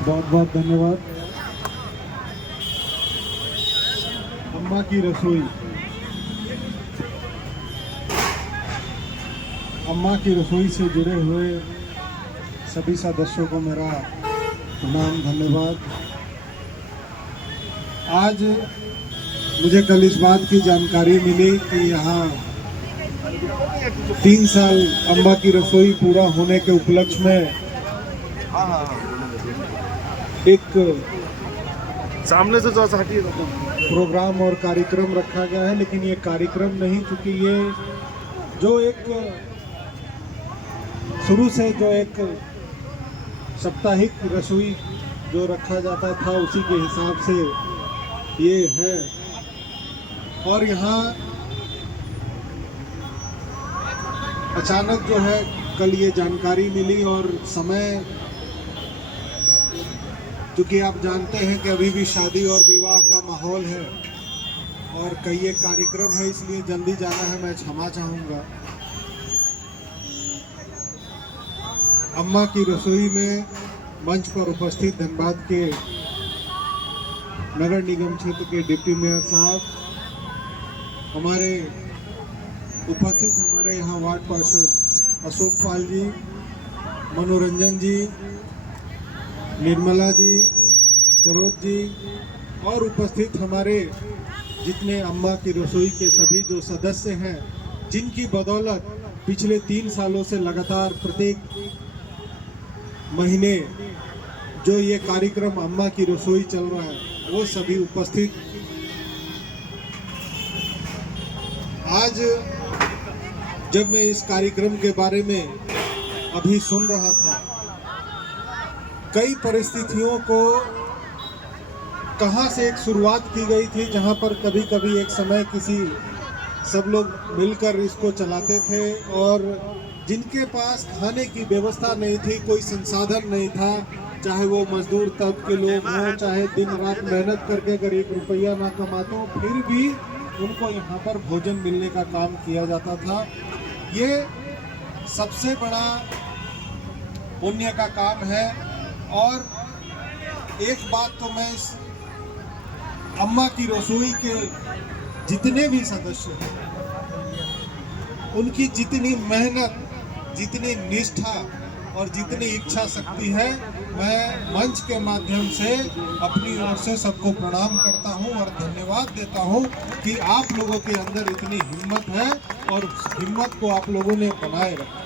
बहुत बहुत धन्यवाद। अम्मा की रसोई, अम्मा की रसोई से जुड़े हुए सभी सदस्यों को मेरा प्रणाम, धन्यवाद। आज मुझे कल इस बात की जानकारी मिली कि यहाँ 3 साल अम्मा की रसोई पूरा होने के उपलक्ष्य में एक सामने से जो हटिए प्रोग्राम और कार्यक्रम रखा गया है। लेकिन ये कार्यक्रम नहीं, चूंकि ये जो एक शुरू से जो एक साप्ताहिक रसोई जो रखा जाता था उसी के हिसाब से ये है। और यहाँ अचानक जो है कल ये जानकारी मिली, और समय, क्योंकि आप जानते हैं कि अभी भी शादी और विवाह का माहौल है और कई एक कार्यक्रम है, इसलिए जल्दी जाना है। मैं क्षमा चाहूँगा। अम्मा की रसोई में मंच पर उपस्थित धनबाद के नगर निगम क्षेत्र के डिप्टी मेयर साहब, हमारे उपस्थित हमारे यहाँ वार्ड पार्षद अशोक पाल जी, मनोरंजन जी, निर्मला जी, सरोज जी, और उपस्थित हमारे जितने अम्मा की रसोई के सभी जो सदस्य हैं, जिनकी बदौलत पिछले 3 सालों से लगातार प्रत्येक महीने जो ये कार्यक्रम अम्मा की रसोई चल रहा है, वो सभी उपस्थित। आज जब मैं इस कार्यक्रम के बारे में अभी सुन रहा था, कई परिस्थितियों को कहां से एक शुरुआत की गई थी, जहां पर कभी कभी एक समय सब लोग मिलकर इसको चलाते थे, और जिनके पास खाने की व्यवस्था नहीं थी, कोई संसाधन नहीं था, चाहे वो मजदूर तबके के लोग हों, चाहे दिन रात मेहनत करके अगर 1 रुपया ना कमाते हो, फिर भी उनको यहाँ पर भोजन मिलने का काम किया जाता था। ये सबसे बड़ा पुण्य का काम है। और एक बात तो मैं इस अम्मा की रसोई के जितने भी सदस्य हैं, उनकी जितनी मेहनत, जितनी निष्ठा और जितनी इच्छा शक्ति है, मैं मंच के माध्यम से अपनी ओर से सबको प्रणाम करता हूं और धन्यवाद देता हूं कि आप लोगों के अंदर इतनी हिम्मत है, और हिम्मत को आप लोगों ने बनाए रखा।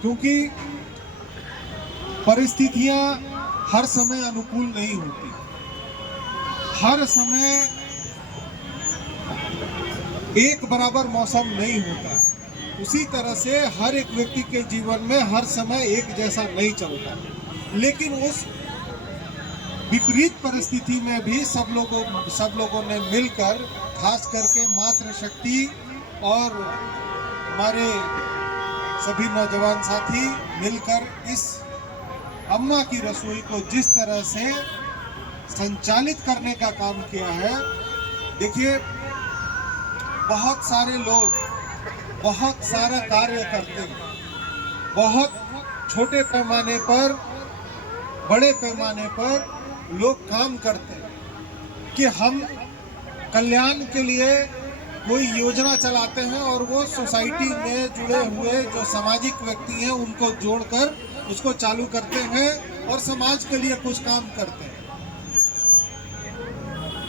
क्योंकि परिस्थितियां हर समय अनुकूल नहीं होती, हर समय एक बराबर मौसम नहीं होता। उसी तरह से हर एक व्यक्ति के जीवन में हर समय एक जैसा नहीं चलता। लेकिन उस विपरीत परिस्थिति में भी सब लोगों ने मिलकर, खास करके मातृशक्ति और हमारे सभी नौजवान साथी मिलकर इस अम्मा की रसोई को जिस तरह से संचालित करने का काम किया है। देखिए, बहुत सारे लोग बहुत सारा कार्य करते हैं, बहुत छोटे पैमाने पर, बड़े पैमाने पर लोग काम करते हैं कि हम कल्याण के लिए कोई योजना चलाते हैं, और वो सोसाइटी में जुड़े हुए जो सामाजिक व्यक्ति हैं उनको जोड़कर उसको चालू करते हैं और समाज के लिए कुछ काम करते हैं।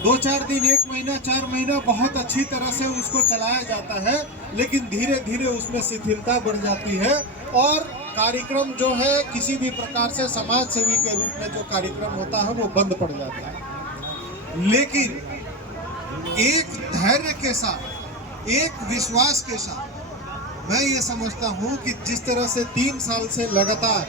2-4 दिन, 1 महीना, 4 महीना बहुत अच्छी तरह से उसको चलाया जाता है, लेकिन धीरे धीरे उसमें शिथिलता बढ़ जाती है, और कार्यक्रम जो है किसी भी प्रकार से समाज सेवी के रूप में जो कार्यक्रम होता है वो बंद पड़ जाता है। लेकिन एक धैर्य के साथ, एक विश्वास के साथ, मैं ये समझता हूँ कि जिस तरह से 3 साल से लगातार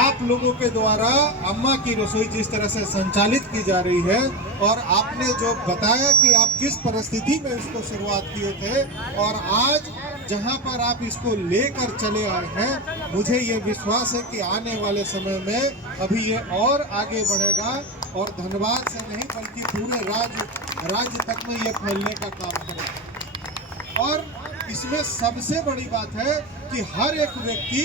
आप लोगों के द्वारा अम्मा की रसोई जिस तरह से संचालित की जा रही है, और आपने जो बताया कि आप किस परिस्थिति में इसको शुरुआत किए थे, और आज जहां पर आप इसको लेकर चले आए हैं, मुझे ये विश्वास है कि आने वाले समय में अभी ये और आगे बढ़ेगा, और धनबाद से नहीं बल्कि पूरे राज्य तक में ये फैलने का काम करेगा। और इसमें सबसे बड़ी बात है कि हर एक व्यक्ति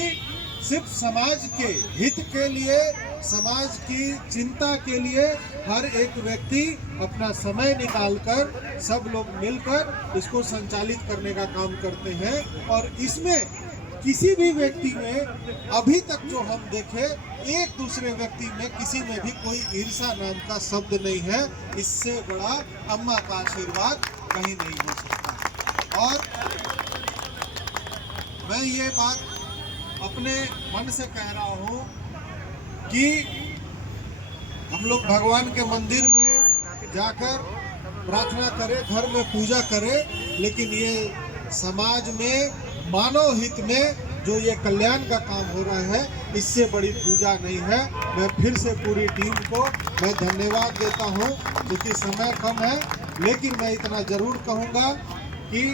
सिर्फ समाज के हित के लिए, समाज की चिंता के लिए हर एक व्यक्ति अपना समय निकालकर सब लोग मिलकर इसको संचालित करने का काम करते हैं। और इसमें किसी भी व्यक्ति में अभी तक जो हम देखे, एक दूसरे व्यक्ति में किसी में भी कोई ईर्षा नाम का शब्द नहीं है। इससे बड़ा अम्मा का आशीर्वाद कहीं नहीं हो सकता। और मैं ये बात अपने मन से कह रहा हूँ कि हम लोग भगवान के मंदिर में जाकर प्रार्थना करें, घर में पूजा करें, लेकिन ये समाज में मानव हित में जो ये कल्याण का काम हो रहा है, इससे बड़ी पूजा नहीं है। मैं फिर से पूरी टीम को मैं धन्यवाद देता हूँ, क्योंकि समय कम है। लेकिन मैं इतना जरूर कहूँगा कि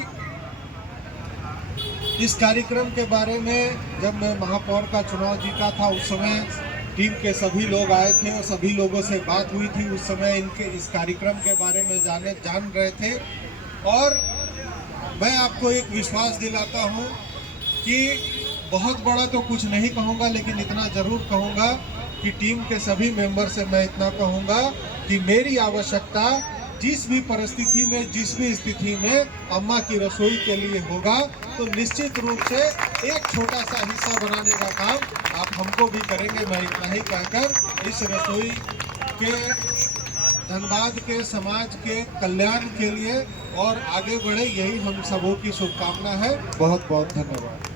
इस कार्यक्रम के बारे में जब मैं महापौर का चुनाव जीता था, उस समय टीम के सभी लोग आए थे और सभी लोगों से बात हुई थी। उस समय इनके इस कार्यक्रम के बारे में जान रहे थे। और मैं आपको एक विश्वास दिलाता हूं कि बहुत बड़ा तो कुछ नहीं कहूंगा, लेकिन इतना जरूर कहूंगा कि टीम के सभी मेंबर से मैं इतना कहूंगा कि मेरी आवश्यकता जिस भी परिस्थिति में, जिस भी स्थिति में अम्मा की रसोई के लिए होगा, तो निश्चित रूप से एक छोटा सा हिस्सा बनाने का काम आप हमको भी करेंगे। मैं इतना ही कहकर इस रसोई के धनबाद के समाज के कल्याण के लिए और आगे बढ़े, यही हम सबों की शुभकामना है। बहुत बहुत धन्यवाद।